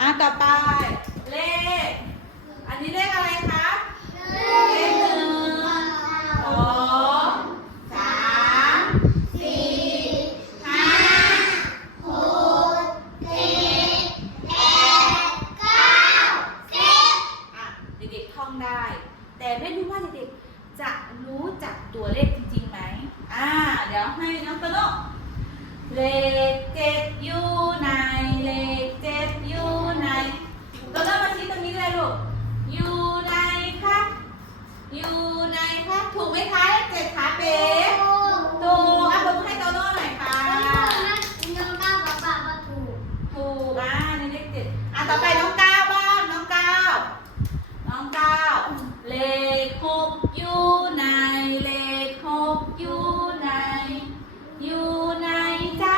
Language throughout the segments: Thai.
อะต่อไป เลข อันนี้เลขอะไรคะ เลขหนึ่งสองสามสี่ห้าหกเจ็ดแปดสิบอะเด็กๆท่องได้ แต่ไม่รู้ว่าเด็กๆจะรู้จักตัวเลขจริงๆไหมอ่าเดี๋ยวให้น้องโตโน่เลขเจ็ด ลูก อยู่ไหนคะอยู่ไหนคะถูกไหมคะเลขเจ็ดขาเป๋ถูกอะผมอให้โตโน่หน่อยค่ะ ถูกอะในเลขเจ็ดอะต่อไปน้องก้าวบ้าง น้องก้าวน้องก้าวเลขหกอยู่ไหนเลขหกอยู่ไหนอยู่ไหนจ๊ะ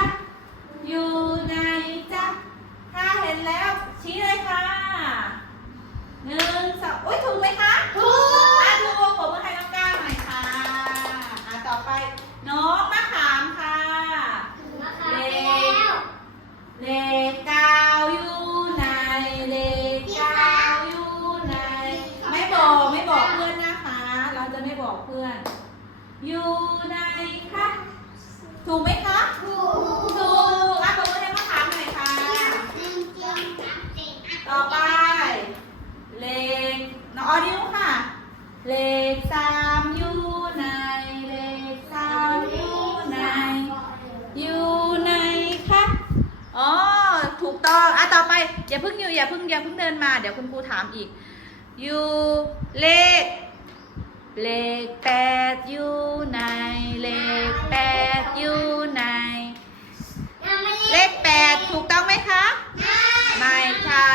อยู่ไหนจ๊ะถ้าเห็นแล้วชี้เลยค่ะ สองอุ้ยถูกไหมคะอะถูกผมมาให้น้องก้าวหน่อยค่ะอะต่อไปน้องมะขามค่ะเลขเก้าอยู่ไหนเลขเก้าอยู่ไหนไม่บอกไม่บอกเพื่อนนะคะ เราจะไม่บอกเพื่อน อยู่ไหนคะถูกไหมคะถูกอะบอกให้มาถามหน่อยค่ะ ต่อไป เลขน้ องออดิวค่ะ เลขสามอยู่ไหนเลขสามอยู่ไหนอยู่ไหนคะอ๋อถูกต้องอะต่อไปอย่าเพิ่งอยู่อย่าเพิ่งอย่าเพิ่งเดินมา เดี๋ยวคุณครูถามอีก อยู่เลข เลขแปดอยู่ไหนเลขแปดอยู่ไหนเลขแปดถูกต้องไหมคะ ไม่ใช่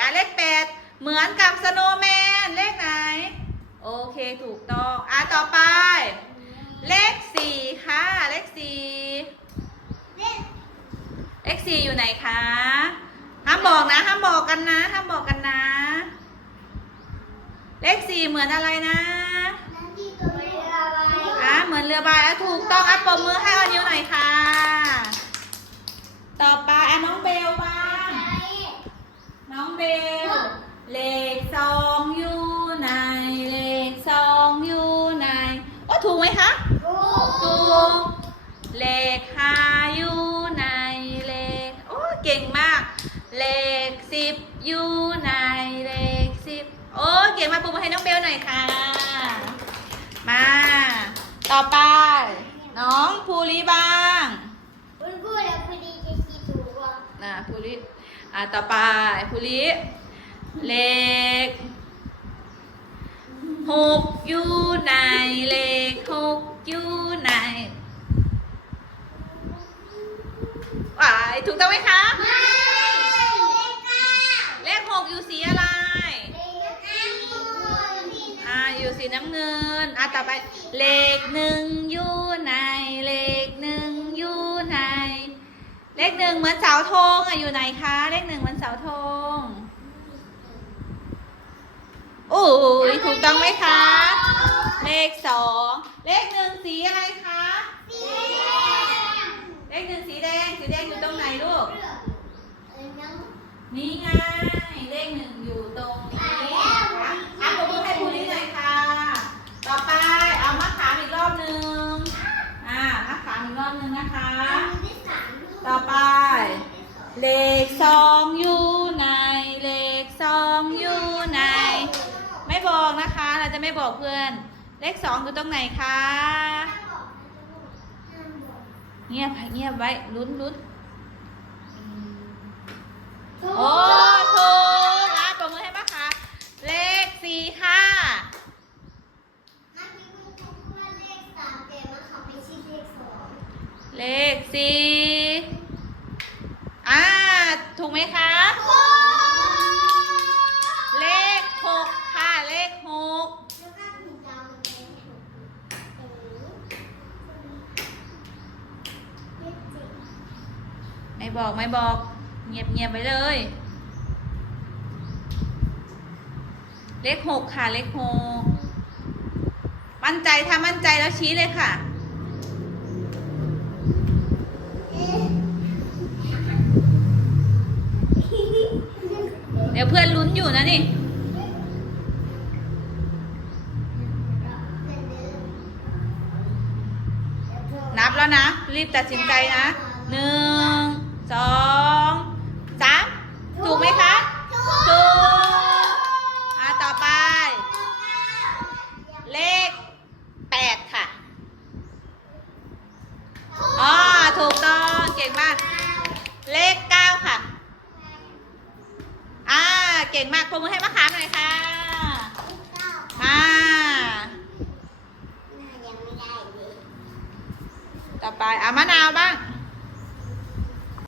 อะ เลขแปดเหมือนกับสโนว์แมน เลขไหน โอเค ถูกต้อง อะ ต่อไป เลขสี่ค่ะ เลข สี่เลขสี่อยู่ไหนคะ ห้ามบอกนะ ห้ามบอกกันนะ ห้ามบอกกันนะ เลขสี่เหมือนอะไรนะอะเหมือนเรือใบอะถูกต้องอะปรบมือให้ออนิวหน่อยค่ะ ต่อไปอะน้องเบลบ้างน้องเบล เลขสองอยู่ไหน เลขสองอยู่ไหนโอ้ถูกไหมคะ ถูก เลขห้าอยู่ไหนเลขโอ้เก่งมาก เลขสิบอยู่ไหนเลขสิบโอ้เก่งมากปุ๊บมือให้น้องเบลหน่อยค่ะ มา ต่อไป น้องภูริบ้างนะภูริอะต่อไปภูริเลขหกอยู่ไหนเลขหกอยู่ไหนว้าย ถูกต้องไหมคะเลขหกอยู่สีอะไร อ่าอยู่สีน้ำเงิน อะต่อไป เลขหนึ่งอยู่ไหน เลขหนึ่งอยู่ไหน เลขหนึ่งเหมือนเสาธงอะอยู่ไหนคะ เลขหนึ่งเหมือนเสาธงโอ้ยถูกต้องไหมคะ เลขสอง เลขหนึ่งสีอะไรคะเล ขหนึ่งสีแดงสีแดงอยู่ตรงไหนลูก นี่ไงเลขหนึ่งอยู่ตรงนี้นะคะอะผมมือให้ผู้นี้หน่อยค่ะ ต่อไปเอามะขามอีกรอบหนึ่งอ่ามะขามอีกรอบหนึ่งนะคะ ต่อไป เลขสองอยู่ไหนเลขสองอยู่ไหนไม่บอกนะคะ เราจะไม่บอกเพื่อน เลขสองอยู่ตรงไหนคะ เงียบเงียบไว้ลุ้นลุ้นโอ้ถูกอะปรบมือให้ป้าค่ะ เลขสี่ค่ะเลขสี่อ่า ถูกไหมคะเล ไม่บอกไม่บอก เงียบเงียบไปเลย เลขหกค่ะ เลขหกมั่นใจถ้ามั่นใจแล้วชี้เลยค่ะดี๋ยวเพื่อนลุ้นอยู่นะนี่นับแล้วนะ รีบตัดสินใจนะหนึ่ง สองสามถูกไหมคะ ถูกอะต่อไป เลขแปดค่ะอ๋อถูกต้องเก่งมาก เลขเก้าค่ะอ่าเก่งมากปรบมือให้มะขามหน่อยค่ะอ่าต่อไปอะมะนาวบ้าง